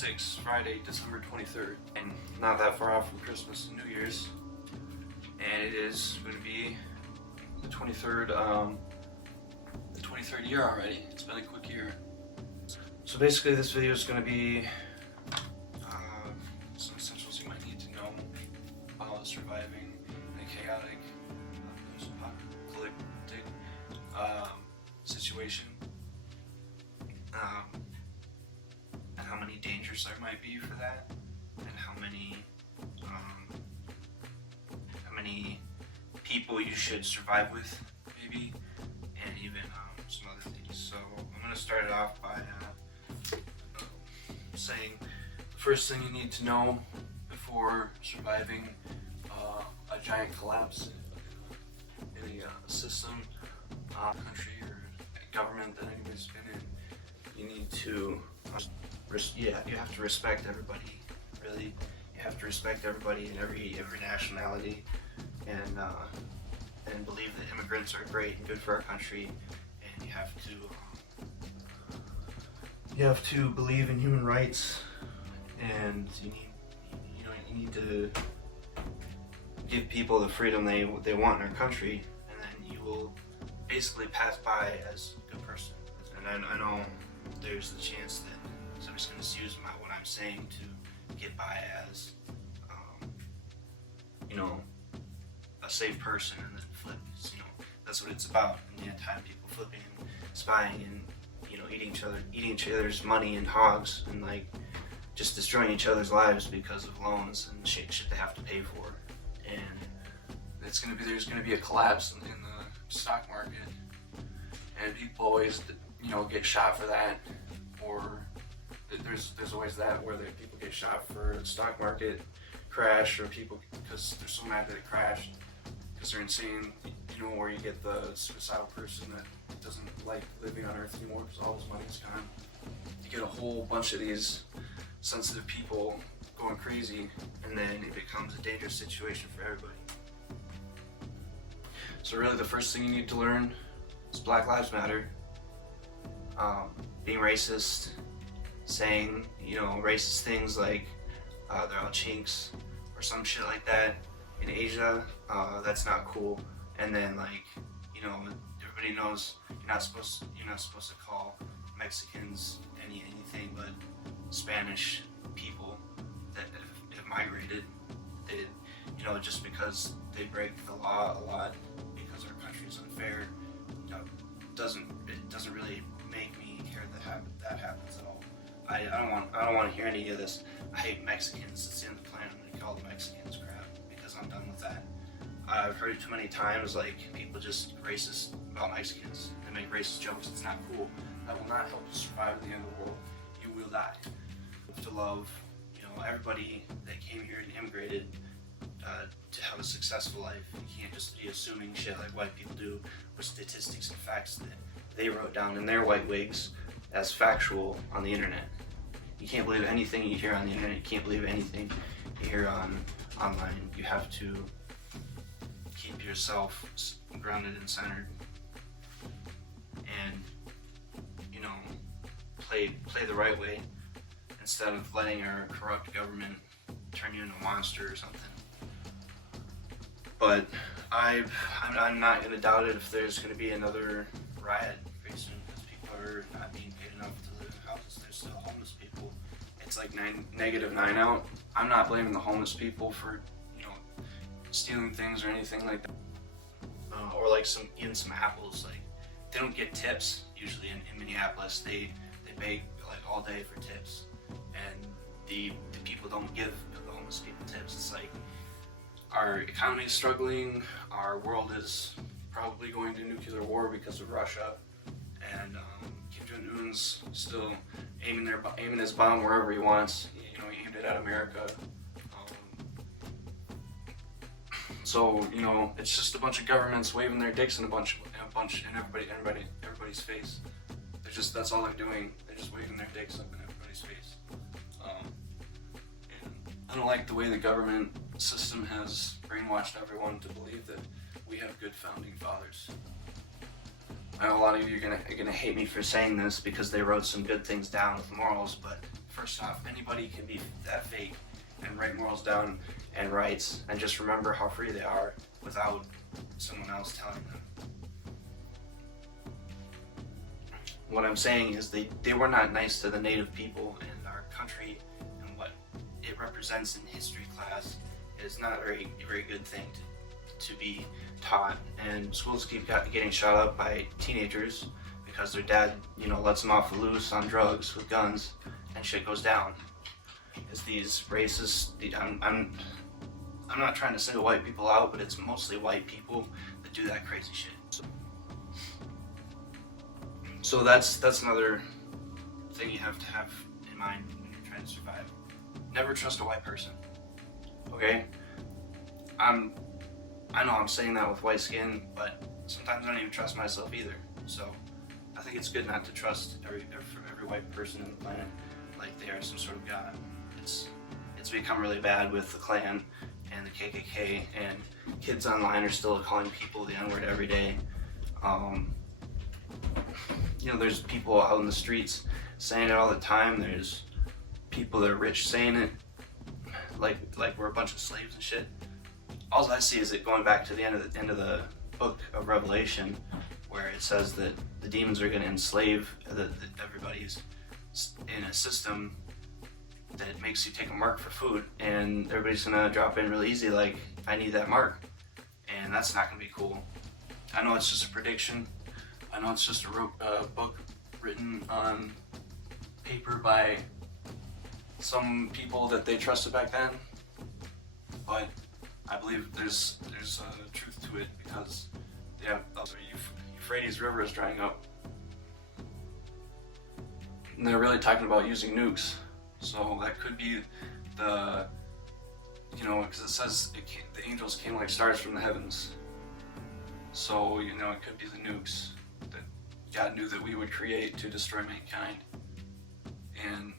2026, Friday, December 23rd, and not that far off from Christmas and New Year's. And it is going to be the 23rd year already. It's been a quick year. So basically, this video is going to be some essentials you might need to know while surviving in a chaotic, apocalyptic situation. And how many dangers there might be for that, and how many people you should survive with, maybe, and even some other things. So I'm going to start it off by saying the first thing you need to know before surviving a giant collapse in a system, country, or government that anybody's been in. You need to, you have to respect everybody, really. You have to respect everybody in every nationality, and believe that immigrants are great and good for our country, and you have to believe in human rights, and you need to give people the freedom they want in our country, and then you will basically pass by as a good person. And I know there's the chance that somebody's going to misuse what I'm saying to get by as, a safe person, and then flip. That's what it's about in the end time. People flipping and spying and eating each other's money and hogs, and just destroying each other's lives because of loans and shit they have to pay for. And there's gonna be a collapse in the stock market, and people always get shot for that, or there's always that where people get shot for the stock market crash, or people because they're so mad that it crashed because they're insane. Where you get the suicidal person that doesn't like living on Earth anymore because all his money's gone. You get a whole bunch of these sensitive people going crazy, and then it becomes a dangerous situation for everybody. So really the first thing you need to learn is Black Lives Matter. Being racist, saying racist things like they're all chinks or some shit like that in Asia, that's not cool. And then everybody knows you're not supposed to call Mexicans anything but Spanish people that have migrated. Just because they break the law a lot because our country is unfair, it doesn't really make me care that happens at all. I don't want to hear any of this. I hate Mexicans. It's the end of the planet. I'm gonna call the Mexicans crap because I'm done with that. I've heard it too many times, people just racist about Mexicans. They make racist jokes. It's not cool. That will not help you survive at the end of the world. You will die. You have to love, everybody that came here and immigrated to have a successful life. You can't just be assuming shit like white people do with statistics and facts that they wrote down in their white wigs as factual on the internet. You can't believe anything you hear on the internet. You can't believe anything you hear online. You have to keep yourself grounded and centered, and play the right way instead of letting our corrupt government turn you into a monster or something. But I'm not going to doubt it if there's going to be another riot pretty soon because people are not being paid enough to live in houses. There's still homeless people. It's like -9 out. I'm not blaming the homeless people for stealing things or anything like that, or even some apples. They don't get tips usually in Minneapolis. They beg all day for tips, and the people don't give the homeless people tips. It's our economy is struggling. Our world is probably going to nuclear war because of Russia, and Kim Jong-un's still aiming his bomb wherever he wants. He aimed it at America. So it's just a bunch of governments waving their dicks in everybody's face. That's all they're doing. They're just waving their dicks up in everybody's face. And I don't like the way the government system has brainwashed everyone to believe that we have good founding fathers. I know a lot of you are gonna hate me for saying this because they wrote some good things down with morals, but first off, anybody can be that fake and write morals down and rights and just remember how free they are without someone else telling them. What I'm saying is they were not nice to the native people, and our country and what it represents in history class is not a very good thing to be taught. And schools keep getting shot up by teenagers because their dad, lets them off loose on drugs with guns, and shit goes down. It's these racist. I'm not trying to single white people out, but it's mostly white people that do that crazy shit. So that's another thing you have to have in mind when you're trying to survive. Never trust a white person. Okay? I know I'm saying that with white skin, but sometimes I don't even trust myself either. So I think it's good not to trust every white person on the planet like they are some sort of god. It's become really bad with the Klan and the KKK, and kids online are still calling people the N-word every day. There's people out in the streets saying it all the time. There's people that are rich saying it like we're a bunch of slaves and shit. All I see is it going back to the end of the book of Revelation, where it says that the demons are going to enslave everybody's in a system that makes you take a mark for food, and everybody's going to drop in really easy like, I need that mark. And that's not going to be cool. I know it's just a prediction. I know it's just a book written on paper by some people that they trusted back then, but I believe there's truth to it, because the Euphrates River is drying up, and they're really talking about using nukes. So that could be because it says the angels came like stars from the heavens. So it could be the nukes that God knew that we would create to destroy mankind. And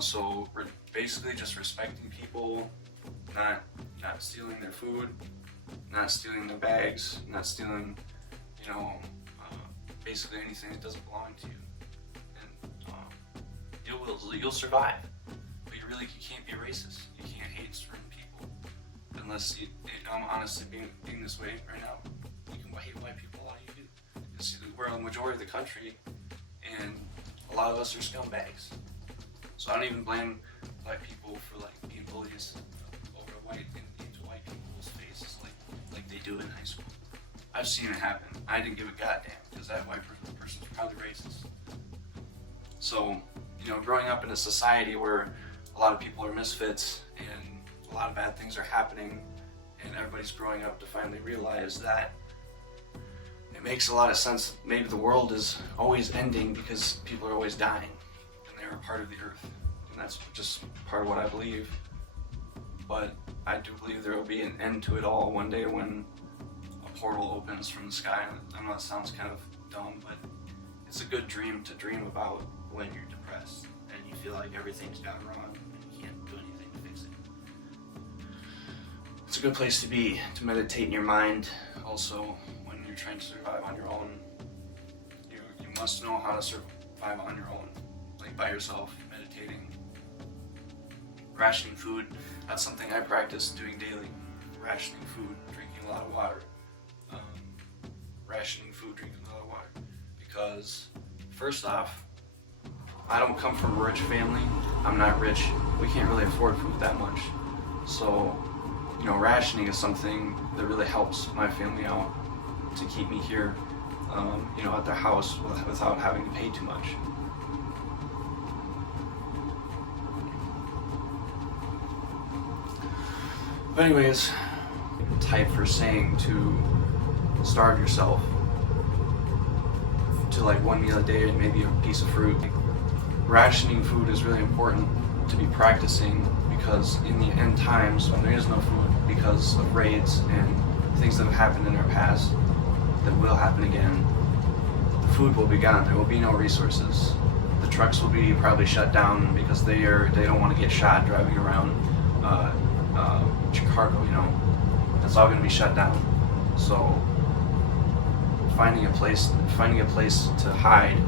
so we're basically just respecting people, not stealing their food, not stealing their bags, not stealing basically anything that doesn't belong to you. And you'll survive, but you can't be racist. You can't hate certain people unless I'm honestly being this way right now. You can hate white people a lot. You do. Because we're a majority of the country, and a lot of us are scumbags. So I don't even blame black people for being bullies over into white people's faces like they do in high school. I've seen it happen. I didn't give a goddamn because that white person's probably racist. So growing up in a society where a lot of people are misfits and a lot of bad things are happening, and everybody's growing up to finally realize that, it makes a lot of sense. Maybe the world is always ending because people are always dying, and they're a part of the earth, and that's just part of what I believe. But I do believe there will be an end to it all one day when a portal opens from the sky. I know that sounds kind of dumb, but it's a good dream to dream about when you're depressed and you feel like everything's gone wrong and you can't do anything to fix it. It's a good place to be, to meditate in your mind. Also, when you're trying to survive on your own, you must know how to survive on your own, by yourself, meditating. Rationing food, that's something I practice doing daily. Rationing food, drinking a lot of water. Rationing food, drinking a lot of water. Because, first off, I don't come from a rich family. I'm not rich. We can't really afford food that much. So, rationing is something that really helps my family out to keep me here, at their house without having to pay too much. But anyways, type for saying to starve yourself to one meal a day and maybe a piece of fruit. Rationing food is really important to be practicing, because in the end times, when there is no food because of raids and things that have happened in our past that will happen again, the food will be gone. There will be no resources. The trucks will be probably shut down because they don't want to get shot driving around Chicago. That's all going to be shut down. So finding a place to hide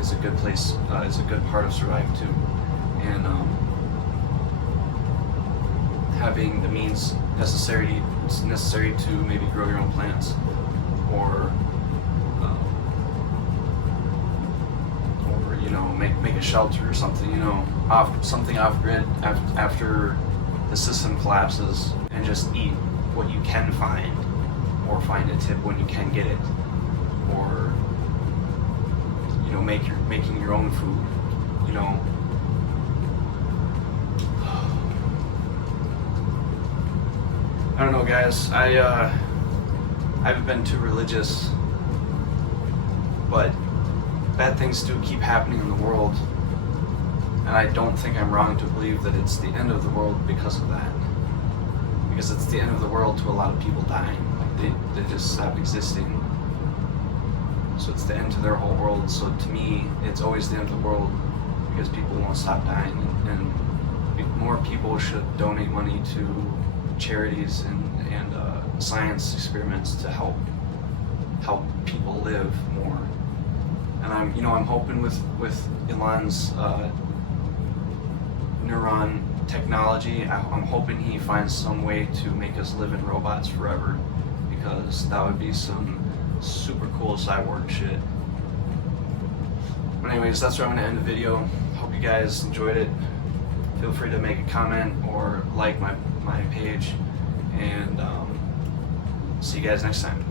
is a good place. Is a good part of surviving too. and having the means necessary to maybe grow your own plants, or you know, make a shelter or something, you know, off grid after the system collapses, and just eat what you can find, or find a tip when you can get it, or you know, making your own food, you know. I don't know, guys. I haven't been too religious, but bad things do keep happening in the world, and I don't think I'm wrong to believe that it's the end of the world because of that. Because it's the end of the world to a lot of people dying. Like they just stop existing. So it's the end to their whole world. So to me, it's always the end of the world because people won't stop dying, and more people should donate money to charities and science experiments to help people live more. And I'm hoping with Elon's neuron technology, I'm hoping he finds some way to make us live in robots forever, because that would be some super cool cyborg shit. But anyways, that's where I'm gonna end the video. Hope you guys enjoyed it. Feel free to make a comment or like my page, and see you guys next time.